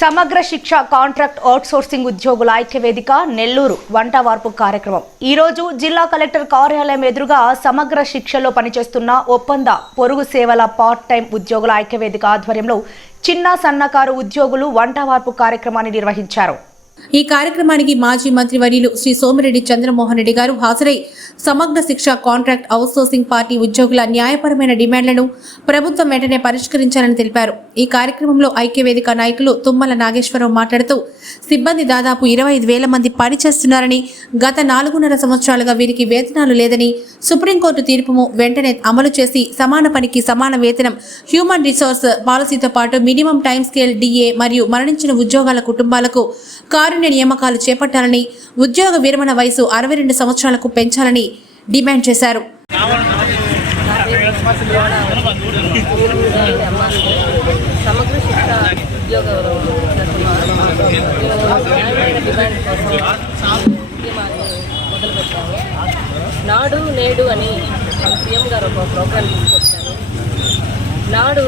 సమగ్ర శిక్ష contract outsourcing ఉద్యోగుల ఐక్యవేదిక నెల్లూరు వంట వార్పు కార్యక్రమం. ఈ రోజు జిల్లా కలెక్టర్ కార్యాలయం ఎదురుగా సమగ్ర శిక్షలో పనిచేస్తున్న ఒప్పంద పొరుగు సేవల పార్ట్ టైం ఉద్యోగుల ఐక్యవేదిక ఆధ్వర్యంలో చిన్న సన్నకారు ఉద్యోగులు వంట వార్పు కార్యక్రమాన్ని నిర్వహించారు. ఈ కార్యక్రమానికి మాజీ మంత్రి వర్యులు శ్రీ సోమిరెడ్డి చంద్రమోహన్ రెడ్డి గారు హాజరై సమగ్ర శిక్ష కాంట్రాక్ట్ అవుట్సోర్సింగ్ పార్టీ ఉద్యోగుల న్యాయపరమైన డిమాండ్లను ప్రభుత్వం వెంటనే పరిష్కరించాలని తెలిపారు. ఈ కార్యక్రమంలో ఐక్యవేదిక నాయకులు తుమ్మల నాగేశ్వరరావు మాట్లాడుతూ సిబ్బంది దాదాపు ఇరవై ఐదు వేల మంది పనిచేస్తున్నారని గత నాలుగున్నర సంవత్సరాలుగా వీరికి వేతనాలు లేదని సుప్రీంకోర్టు తీర్పును వెంటనే అమలు చేసి సమాన పనికి సమాన వేతనం హ్యూమన్ రిసోర్స్ పాలసీతో పాటు మినిమం టైం స్కేల్ డిఏ మరియు మరణించిన ఉద్యోగాల కుటుంబాలకు కారు కారుణ్య నియామకాలు చేపట్టాలని ఉద్యోగ విరమణ వయసు అరవై రెండు సంవత్సరాలకు పెంచాలని డిమాండ్ చేశారు. సమగ్ర నాడు నేడు అని సీఎం గారు ఒక ప్రోగ్రాం తీసుకొచ్చారు. నాడు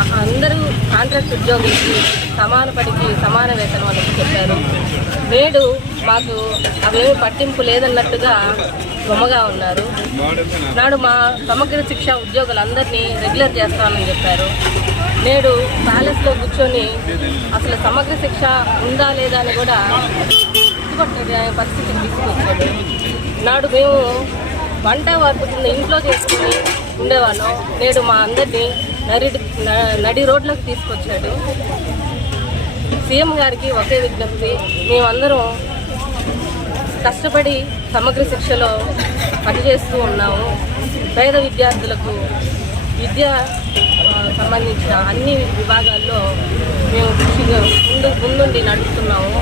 అందరూ కాంట్రాక్ట్ ఉద్యోగులకి సమాన పడికి సమాన వేతనం అని చెప్పారు. నేడు మాకు అవేమి పట్టింపు లేదన్నట్టుగా బొమ్మగా ఉన్నారు. నాడు మా సమగ్ర శిక్ష ఉద్యోగులందరినీ రెగ్యులర్ చేస్తామని చెప్పారు. నేడు ప్యాలెస్లో కూర్చొని అసలు సమగ్ర శిక్ష ఉందా లేదా అని కూడా గుర్తుపట్టే పరిస్థితికి తీసుకొచ్చాడు. నాడు మేము వంట వార్పు ఇంట్లో చేసుకుని ఉండేవాళ్ళం. నేడు మా అందరినీ నడి న- నడి రోడ్లకు తీసుకొచ్చాడు. సీఎం గారికి ఒకే విజ్ఞప్తి మేమందరం కష్టపడి సమగ్ర శిక్షలో పనిచేస్తూ ఉన్నాము. పేద విద్యార్థులకు విద్య సంబంధించిన అన్ని విభాగాల్లో మేము కృషిగా ముందు ముందుండి నడుపుతున్నాము.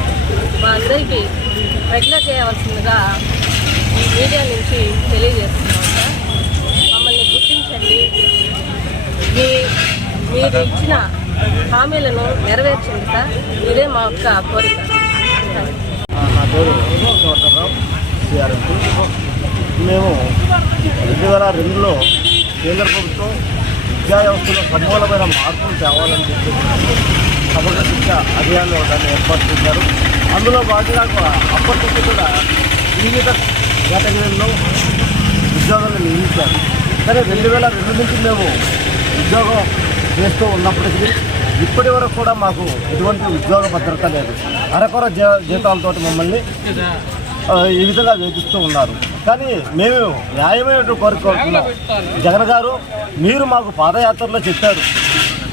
మా అందరికీ రెగ్యులర్ చేయవలసిందిగా ఈ మీడియా నుంచి తెలియజేస్తున్నాం సార్ మమ్మల్ని గుర్తించండి మీ మీరు ఇచ్చిన హామీలను నెరవేర్చింది సార్. ఇదే మా యొక్క కోరిక. నా పేరు వెంకటరావు సిఆర్ఎంపీ మేము రెండు వేల రెండులో కేంద్ర ప్రభుత్వం విద్యా వ్యవస్థలో సమూలమైన మార్పులు తేవాలని చెప్పి సమగ్ర శిక్ష అభియాన్ దాన్ని ఏర్పాటు చేశారు. అందులో భాగంగా అప్పటి నుంచి కూడా వివిధ కేటగిరీల్లో ఉద్యోగాలను నియమించారు. కానీ రెండు వేల రెండు నుంచి మేము ఉద్యోగం చేస్తూ ఉన్నప్పటికీ ఇప్పటి వరకు కూడా మాకు ఎటువంటి ఉద్యోగ భద్రత లేదు. అరకొర జీ జీతాలతో మమ్మల్ని ఈ విధంగా వేధిస్తూ ఉన్నారు. కానీ మేము న్యాయమైన కోరుకుంటున్నాం. జగన్ గారు మీరు మాకు పాదయాత్రలో చెప్పారు.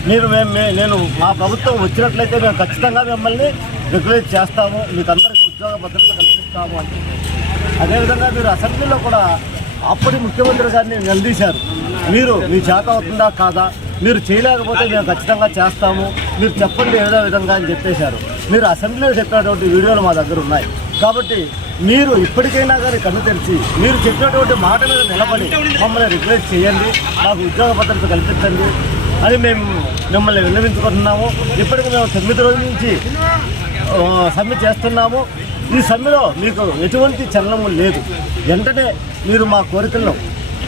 మీరు మేము మే- నేను మా ప్రభుత్వం వచ్చినట్లయితే మేము ఖచ్చితంగా మిమ్మల్ని రెగ్యులేట్ చేస్తాము. మీకు అందరికీ ఉద్యోగ భద్రత కల్పిస్తాము అని అదేవిధంగా మీరు అసెంబ్లీలో కూడా అప్పటి ముఖ్యమంత్రి గారిని నిలదీశారు. మీరు మీ చేత అవుతుందా కాదా? మీరు చేయలేకపోతే మేము ఖచ్చితంగా చేస్తాము. మీరు చెప్పండి ఏదో విధంగా అని చెప్పేశారు. మీరు అసెంబ్లీలో చెప్పినటువంటి వీడియోలు మా దగ్గర ఉన్నాయి. కాబట్టి మీరు ఇప్పటికైనా కానీ కన్ను తెరిచి మీరు చెప్పినటువంటి మాట మీద నిలబడి మమ్మల్ని రిగ్రెట్ చేయండి. మాకు ఉద్యోగ భద్రత కల్పించండి అని మేము మిమ్మల్ని విన్నవించుకుంటున్నాము. ఇప్పటికి మేము తొమ్మిది రోజుల నుంచి సమ్మె చేస్తున్నాము. ఈ సమ్మెలో మీకు ఎటువంటి చలనము లేదు. వెంటనే మీరు మా కోరికలను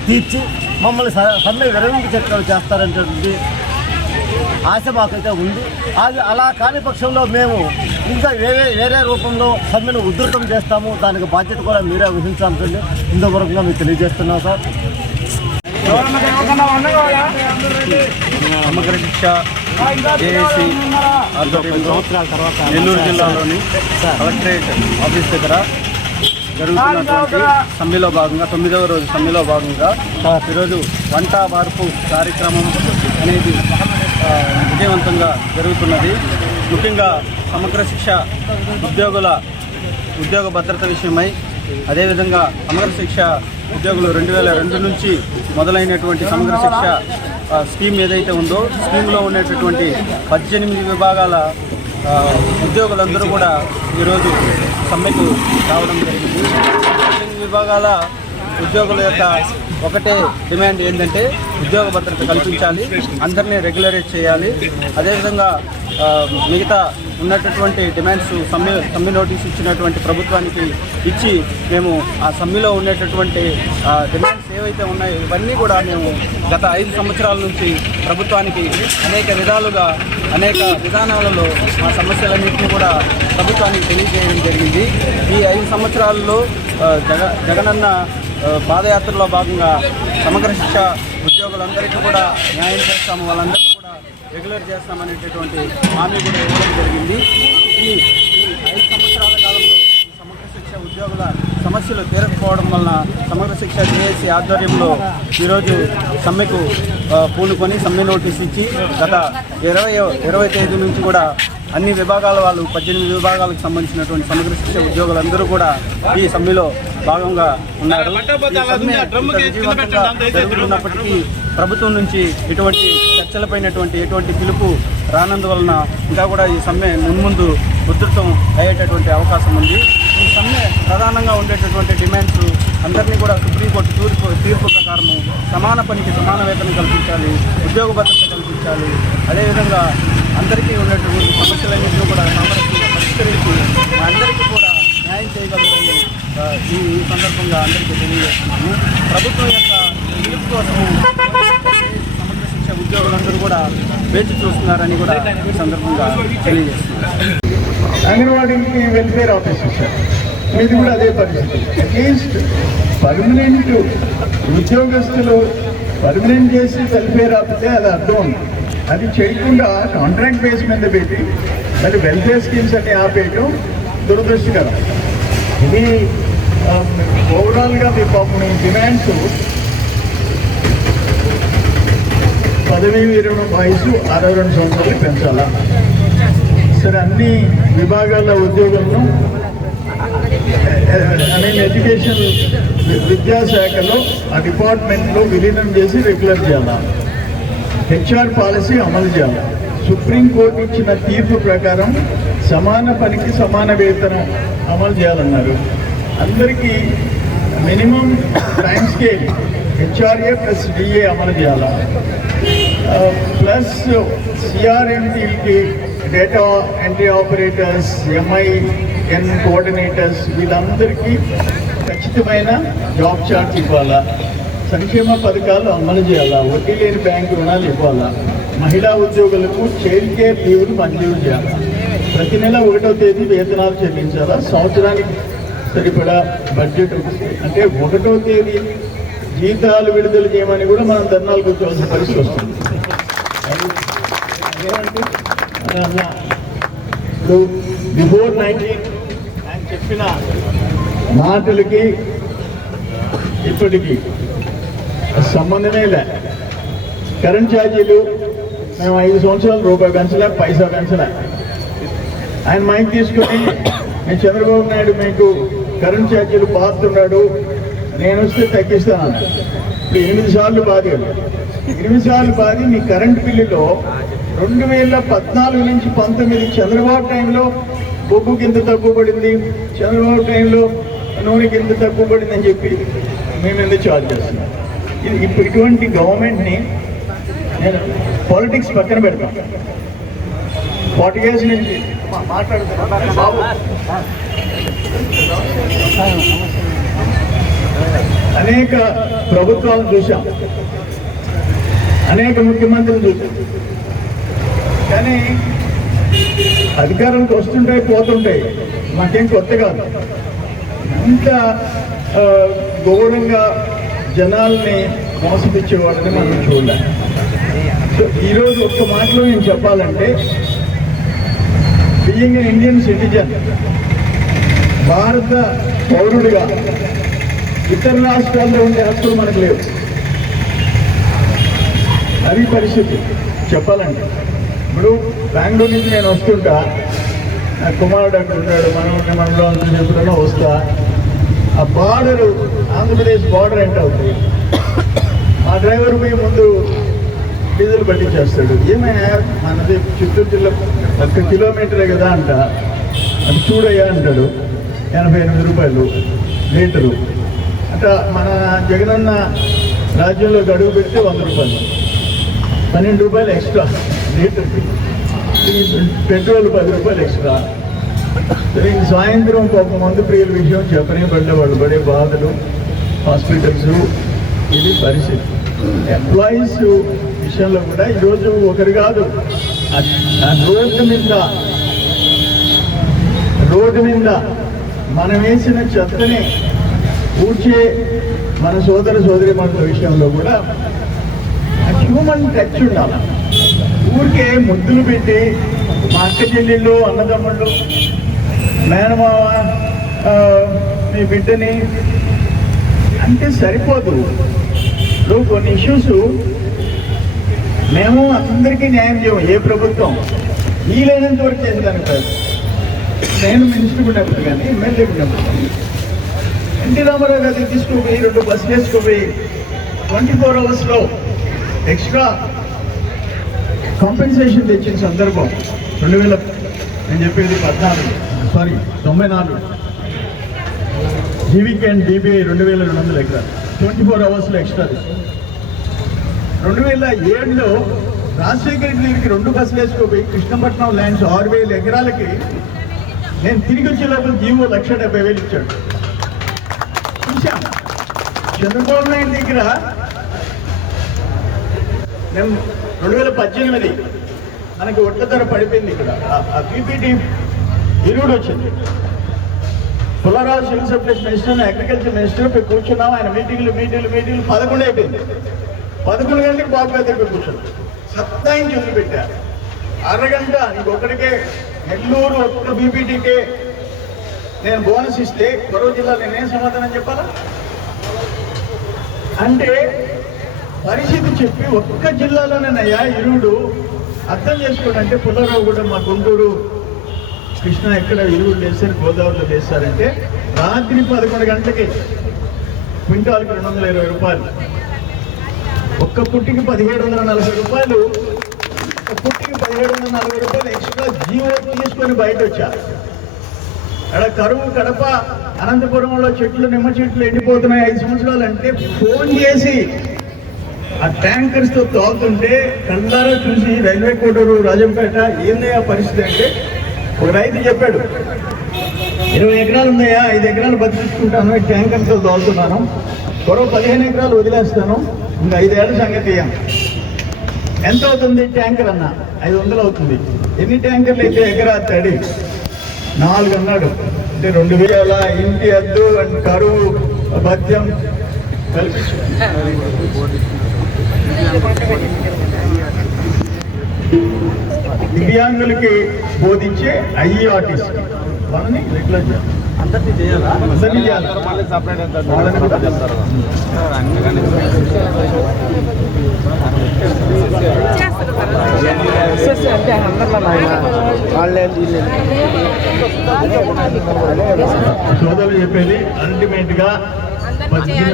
తీర్చి మమ్మల్ని స- సమ్మె విరమింపు చర్చలు చేస్తారనేటువంటి ఆశ మాకైతే ఉంది. అది అలా కాని పక్షంలో మేము ఇంకా వేరే వేరే రూపంలో సమ్మెను ఉధృతం చేస్తాము. దానికి బాధ్యత కూడా మీరే వహించాల్సింది. ఇందువరకుగా మీకు తెలియజేస్తున్నాం సార్. సమగ్ర శిక్ష జేఏసీ తర్వాత నెల్లూరు జిల్లాలోని కలెక్టరేట్ ఆఫీస్ దగ్గర జరుగుతున్నటువంటి సమ్మెలో భాగంగా తొమ్మిదవ రోజు సమ్మెలో భాగంగా ఈరోజు వంట వార్పు కార్యక్రమం అనేది విజయవంతంగా జరుగుతున్నది. ముఖ్యంగా సమగ్ర శిక్ష ఉద్యోగుల ఉద్యోగ భద్రత విషయమై అదేవిధంగా సమగ్ర శిక్ష ఉద్యోగులు రెండు వేల రెండు నుంచి మొదలైనటువంటి సమగ్ర శిక్ష స్కీమ్ ఏదైతే ఉందో స్కీమ్లో ఉండేటటువంటి పద్దెనిమిది విభాగాల ఉద్యోగులందరూ కూడా ఈరోజు సమ్మెకు రావడం జరిగింది. పద్దెనిమిది విభాగాల ఉద్యోగుల యొక్క ఒకటే డిమాండ్ ఏంటంటే ఉద్యోగ భద్రత కల్పించాలి అందరినీ రెగ్యులరైజ్ చేయాలి. అదేవిధంగా మిగతా ఉన్నటువంటి డిమాండ్స్ సమ్మె సమ్మె నోటీస్ ఇచ్చినటువంటి ప్రభుత్వానికి ఇచ్చి మేము ఆ సమ్మెలో ఉండేటటువంటి డిమాండ్స్ ఏవైతే ఉన్నాయో ఇవన్నీ కూడా మేము గత ఐదు సంవత్సరాల నుంచి ప్రభుత్వానికి అనేక విధాలుగా అనేక విధానాలలో మా సమస్యలన్నింటినీ కూడా ప్రభుత్వానికి తెలియజేయడం జరిగింది. ఈ ఐదు సంవత్సరాల్లో జగ జగనన్న పాదయాత్రలో భాగంగా సమగ్ర శిక్ష ఉద్యోగులందరికీ కూడా న్యాయం చేస్తాము. వాళ్ళందరికీ కూడా రెగ్యులర్ చేస్తామనేటటువంటి హామీ కూడా ఇవ్వడం జరిగింది. ఈ ఐదు సంవత్సరాల కాలంలో ఈ సమగ్ర శిక్ష ఉద్యోగుల సమస్యలు తీరకపోవడం వలన సమగ్ర శిక్ష జేఏసీ ఆధ్వర్యంలో ఈరోజు సమ్మెకు పూనుకొని సమ్మె నోటీస్ ఇచ్చి గత ఇరవై ఇరవై తేదీ నుంచి కూడా అన్ని విభాగాల వాళ్ళు పద్దెనిమిది విభాగాలకు సంబంధించినటువంటి సమగ్ర శిక్ష ఉద్యోగులందరూ కూడా ఈ సమ్మెలో భాగంగా ఉన్నారు. జరుగుతున్నప్పటికీ ప్రభుత్వం నుంచి ఎటువంటి చర్చలపైనటువంటి ఎటువంటి పిలుపు రానందువలన ఇంకా కూడా ఈ సమ్మె మున్ముందు ఉధృతం అయ్యేటటువంటి అవకాశం ఉంది. ఈ సమ్మె ప్రధానంగా ఉండేటటువంటి డిమాండ్స్ అందరినీ కూడా సుప్రీంకోర్టు తీర్పు తీర్పు ప్రకారము సమాన పనికి సమాన వేతనం కల్పించాలి ఉద్యోగ భద్రత కల్పించాలి. అదేవిధంగా అందరికీ ఉన్నటువంటి సమస్యలన్నింటినీ కూడా సామరస్యంగా పరిష్కరించి అందరికీ కూడా న్యాయం చేయగలరని ఆ, ఈ సందర్భంగా అందరికీ తెలియజేస్తున్నాము ప్రభుత్వం యొక్క పిలుపు కోసం సమగ్ర శిక్ష ఉద్యోగులందరూ కూడా వేచి చూస్తున్నారని కూడా ఈ సందర్భంగా తెలియజేస్తున్నారు అంగన్వాడీకి వెల్ఫేర్ ఆఫీస్ ఇది కూడా అదే పరిస్థితి. అట్లీస్ట్ పర్మనెంట్ ఉద్యోగస్తులు పర్మనెంట్ చేసి వెల్ఫేర్ ఆఫీసే అది అర్థం అది చేయకుండా కాంట్రాక్ట్ బేస్ మీద పెట్టి మళ్ళీ వెల్ఫేర్ స్కీమ్స్ అన్ని ఆపేయటం దురదృష్టకరం. ఇది ఓవరాల్గా మీ పాపం మీ డిమాండ్స్ పదవీ విరమణ వయసు అరవై రెండు సంవత్సరాలు పెంచాలా? సరే అన్ని విభాగాల ఉద్యోగులను ఐ ఎడ్యుకేషన్ విద్యాశాఖలో ఆ డిపార్ట్మెంట్లో విలీనం చేసి రెగ్యులర్ చేయాలా? హెచ్ఆర్ పాలసీ అమలు చేయాలి? సుప్రీంకోర్టు ఇచ్చిన తీర్పు ప్రకారం సమాన పనికి సమాన వేతనం అమలు చేయాలన్నారు. అందరికీ minimum time scale HRA plus DA అమలు చేయాలా? Plus సిఆర్ఎంటీకి data entry operators MIN coordinators వీళ్ళందరికీ ఖచ్చితమైన జాబ్ చార్ట్స్ ఇవ్వాలా? సంక్షేమ పథకాలు అమలు చేయాలా? వడ్డీ లేని బ్యాంకు రుణాలు ఇవ్వాలా? మహిళా ఉద్యోగులకు చైల్డ్ కేర్ లీవ్లు మంజూరు చేయాలా? ప్రతి నెల ఒకటో తేదీ వేతనాలు చెల్లించాలా? సంవత్సరానికి సరిపడా బడ్జెట్ అంటే ఒకటో తేదీ జీతాలు విడుదల చేయమని కూడా మనం ధర్నాలు కూర్చోవాల్సిన పరిస్థితి వస్తుంది. ఇప్పుడు బిఫోర్ నైన్టీన్ ఆయన చెప్పిన మాటలకి ఇప్పటికి సంబంధమే లే. కరెంట్ ఛార్జీలు మేము ఐదు సంవత్సరాలు రూపాయి పెంచలే పైసా పెంచలే. ఆయన మైక్ తీసుకొని నేను చంద్రబాబు నాయుడు మీకు కరెంట్ ఛార్జీలు బాగుతున్నాడు నేను వస్తే తగ్గిస్తాను ఇప్పుడు ఎనిమిది సార్లు బాధాడు ఎనిమిది సార్లు బాధి మీ కరెంట్ బిల్లులో రెండు వేల పద్నాలుగు నుంచి పంతొమ్మిది చంద్రబాబు టైంలో బొగ్గు కింద తక్కువ పడింది. చంద్రబాబు టైంలో నూనె కింద తక్కువ పడింది అని చెప్పి మేము ఎందుకు చార్జ్ చేస్తున్నాం? ఇది ఇప్పుడు ఇటువంటి గవర్నమెంట్ని నేను పాలిటిక్స్ పక్కన పెడతాను. ఫార్టీ ఇయర్స్ నుంచి. మా- మాట్లాడుతున్నా బాబు. అనేక ప్రభుత్వాలు చూసాం అనేక ముఖ్యమంత్రులు చూసాం కానీ అధికారులకు వస్తుంటాయి పోతుంటాయి. మాకేం కొత్త కాదు. అంత ఘోరంగా జనాల్ని మోసపించేవాళ్ళని మనం చూడాలి. సో ఈరోజు ఒక్క మాటలో నేను చెప్పాలంటే బీయింగ్ ఇండియన్ సిటిజన్ భారత పౌరుడిగా ఇతర రాష్ట్రాల్లో ఉండే హక్కులు మనకు లేవు. అది పరిస్థితి. చెప్పాలంటే. ఇప్పుడు బెంగళూరు నుంచి నేను వస్తుంటా నా కుమారుడు అంటున్నాడు మనం మనలో అంత ఎప్పుడైనా వస్తా. ఆ బార్డరు ఆంధ్రప్రదేశ్ బార్డర్ ఎంటర్ అవుతుంది మా డ్రైవర్ పోయి ముందు డీజిల్ పట్టించేస్తాడు. ఏమయ్యా మనది చిత్తూరు జిల్లా ఒక్క కిలోమీటరే కదా అంట. అది చూడయ్యా అంటాడు. ఎనభై ఎనిమిది రూపాయలు లీటరు. అట్లా మన జగనన్న రాజ్యంలో గడువు పెడితే వంద రూపాయలు. పన్నెండు రూపాయలు ఎక్స్ట్రా లీటర్కి. పెట్రోల్ పది రూపాయలు ఎక్స్ట్రా. సరే ఈ సాయంత్రం ఒక మందు ప్రియుల విషయం చెప్పనే పడ్డ వాళ్ళు పడే బాధలు హాస్పిటల్స్ ఇది పరిస్థితి. ఎంప్లాయీస్ విషయంలో కూడా ఈరోజు ఒకరు కాదు ఆ రోడ్డు మీద రోడ్డు మీద మనం వేసిన చెత్తని ఊడ్చే మన సోదర సోదరి విషయంలో కూడా హ్యూమన్ టచ్ ఉండాలి. ఊరికే ముద్దులు పెట్టి మా అక్క చెల్లెళ్ళు అన్నదమ్ముళ్ళు మేనమావ మీ బిడ్డని అంటే సరిపోదు. ఇప్పుడు కొన్ని ఇష్యూస్ మేము అందరికీ న్యాయం చేయము ఏ ప్రభుత్వం వీలైనంత వరకు చేసేదానికి కాదు నేను మినిస్టర్ ఉన్నప్పుడు కానీ ఎమ్మెల్యే ఉన్నప్పుడు ఎన్టీ రామారావు గారిని తీసుకుపోయి రెండు బస్సులు వేసుకుపోయి ట్వంటీ ఫోర్ అవర్స్లో ఎక్స్ట్రా కాంపెన్సేషన్ తెచ్చిన సందర్భం రెండు వేల నేను చెప్పేది పద్నాలుగు సారీ తొంభై నాలుగు. జీవికే అండ్ డీబీఐ రెండు వేల రెండు వందల ఎకరా ట్వంటీ ఫోర్ అవర్స్లో ఎక్స్ట్రా రెండు వేల ఏడులో రాజశేఖర రెడ్డి గారికి రెండు బస్సులు వేసుకోపోయి కృష్ణపట్నం ల్యాండ్స్ ఆరు వేల ఎకరాలకి నేను తిరిగి వచ్చే లోపల జీవో లక్ష డెబ్బై వేలు ఇచ్చాడు. చూశాం. చంద్రబాబు నాయుడు దగ్గర మేము రెండు వేల పద్దెనిమిది మనకి ఒట్ల ధర పడిపోయింది ఇక్కడ. ఆ పీపీటీ ఇరువుడు వచ్చింది. Pullarao civil supplies minister agriculture minister పోయి కూర్చున్నాం. ఆయన మీటింగ్లు మీటింగ్లు మీటింగ్లు పదకొండు అయిపోయింది. పదకొండు గంటలకు బాబు గారి దగ్గర కూర్చున్నాం సత్తాయించి వదిలిపెట్టారు అరగంట ఇంకొకరికే నెల్లూరు ఒక్క బీపీటీకే నేను బోనస్ ఇస్తే మరో జిల్లాలో నేనేం సమాధానం చెప్పాలా? అంటే పరిస్థితి చెప్పి ఒక్క జిల్లాలోనేనయ్యా ఇరువుడు అర్థం చేసుకోండి. అంటే పుల్లారావు కూడా మా గుంటూరు కృష్ణ ఎక్కడ ఇరువుడు వేస్తారు గోదావరిలో వేస్తారంటే రాత్రి పదకొండు గంటలకి క్వింటాల్కి రెండు వందల ఇరవై రూపాయలు. ఒక్క పుట్టికి పదిహేడు వందల నలభై రూపాయలు పుట్టికి పదిహేడు వందల నలభై రూపాయలు ఎక్స్ట్రా జీవో తీసుకొని బయట వచ్చారు అక్కడ కరువు కడప అనంతపురంలో చెట్లు నిమ్మ చెట్లు ఎండిపోతున్నాయి ఐదు సంవత్సరాలు అంటే ఫోన్ చేసి ఆ ట్యాంకర్స్తో తోలుతుంటే కళ్ళారా చూసి రైల్వే కోటూరు రాజంపేట ఏందయ్యా పరిస్థితి అంటే ఒక రైతు చెప్పాడు ఇరవై ఎకరాలు ఉన్నాయా? ఐదు ఎకరాలు బతికించుకుంటాను ఈ ట్యాంకర్తో తోలుతున్నాను మరో పదిహేను ఎకరాలు వదిలేస్తాను. ఇంకా ఐదేళ్ళ సంగతి ఎంత అవుతుంది ట్యాంకర్ అన్న? ఐదు వందలు అవుతుంది. ఎన్ని ట్యాంకర్లు అయితే ఎకరా తడి? నాలుగు అన్నాడు. అంటే రెండు వేల ఇంటి అద్దు అండ్ కరువు భత్యం కలిపి దివ్యాంగులకి బోధించే ఐఆర్టీసీ వాళ్ళని రెగ్యులర్ చేయాలి అందరినీ చేయాలా అందరినీ చేయాలి. మళ్ళీ సపరేట్ ఎంత వాళ్ళని కూడా చేస్తారు సోదరులు చెప్పేది అల్టిమేట్గా పద్దెనిమిది